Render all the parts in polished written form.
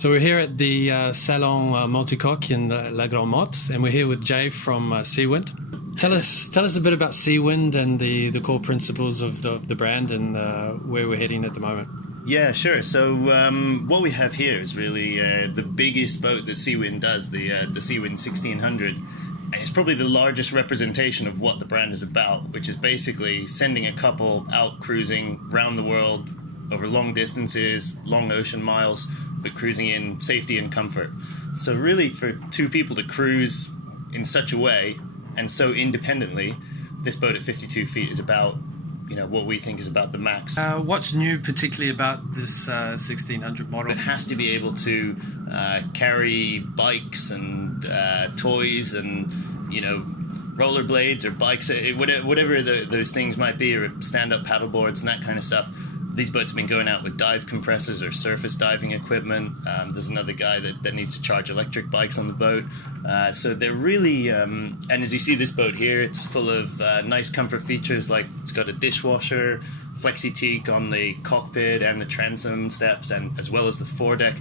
So we're here at the Salon Multicoque in La Grande Motte, and we're here with Jay from SeaWind. Tell us a bit about SeaWind and the core principles of the brand and where we're heading at the moment. Yeah, sure. So what we have here is really the biggest boat that SeaWind does, the SeaWind 1600. And it's probably the largest representation of what the brand is about, which is basically sending a couple out cruising around the world over long distances, long ocean miles, but cruising in safety and comfort. So really, for two people to cruise in such a way and so independently, this boat at 52 feet is about, what we think is about the max. What's new particularly about this 1600 model? It has to be able to carry bikes and toys and, rollerblades or bikes, whatever those things might be, or stand-up paddleboards and that kind of stuff. These boats have been going out with dive compressors or surface diving equipment. There's another guy that needs to charge electric bikes on the boat. So they're really, and as you see this boat here, it's full of nice comfort features, like it's got a dishwasher, flexi-teak on the cockpit and the transom steps, and as well as the foredeck.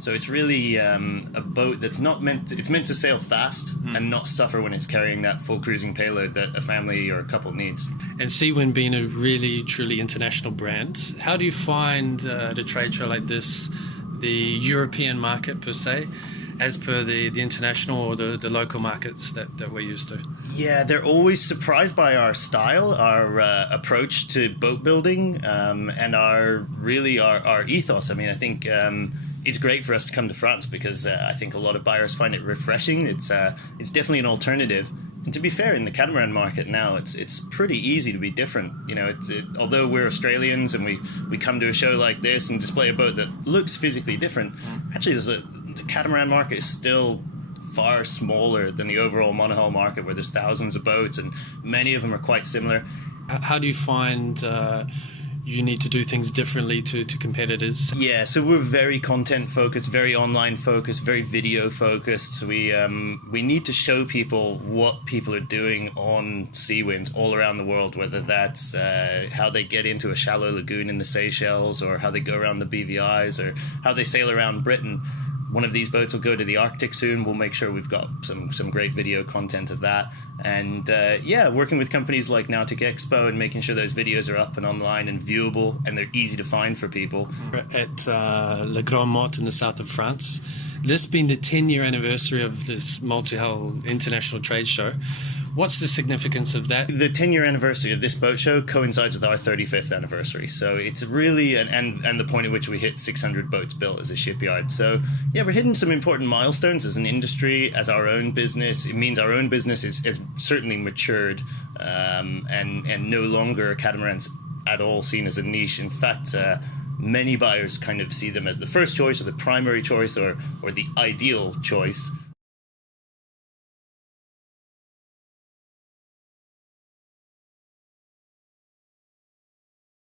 So it's really a boat that's meant to sail fast and not suffer when it's carrying that full cruising payload that a family or a couple needs. And SeaWind being a really, truly international brand, how do you find the trade show like this, the European market per se, as per the international or the local markets that we're used to? Yeah, they're always surprised by our style, our approach to boat building, and our ethos. I mean, I think it's great for us to come to France because I think a lot of buyers find it refreshing. It's definitely an alternative. And to be fair, in the catamaran market now, it's pretty easy to be different. Although we're Australians and we come to a show like this and display a boat that looks physically different, actually the catamaran market is still far smaller than the overall monohull market, where there's thousands of boats and many of them are quite similar. How do you find you need to do things differently to competitors? Yeah, so we're very content focused, very online focused, very video focused. We need to show people what people are doing on SeaWinds all around the world, whether that's how they get into a shallow lagoon in the Seychelles, or how they go around the BVIs, or how they sail around Britain. One of these boats will go to the Arctic soon. We'll make sure we've got some great video content of that. And working with companies like NauticExpo and making sure those videos are up and online and viewable and they're easy to find for people. At La Grande Motte in the south of France, this being the 10-year anniversary of this Multihull International Trade Show, what's the significance of that? The 10-year anniversary of this boat show coincides with our 35th anniversary. So it's really, and the point at which we hit 600 boats built as a shipyard. So yeah, we're hitting some important milestones as an industry, as our own business. It means our own business is certainly matured and no longer catamarans at all seen as a niche. In fact, many buyers kind of see them as the first choice or the primary choice or the ideal choice.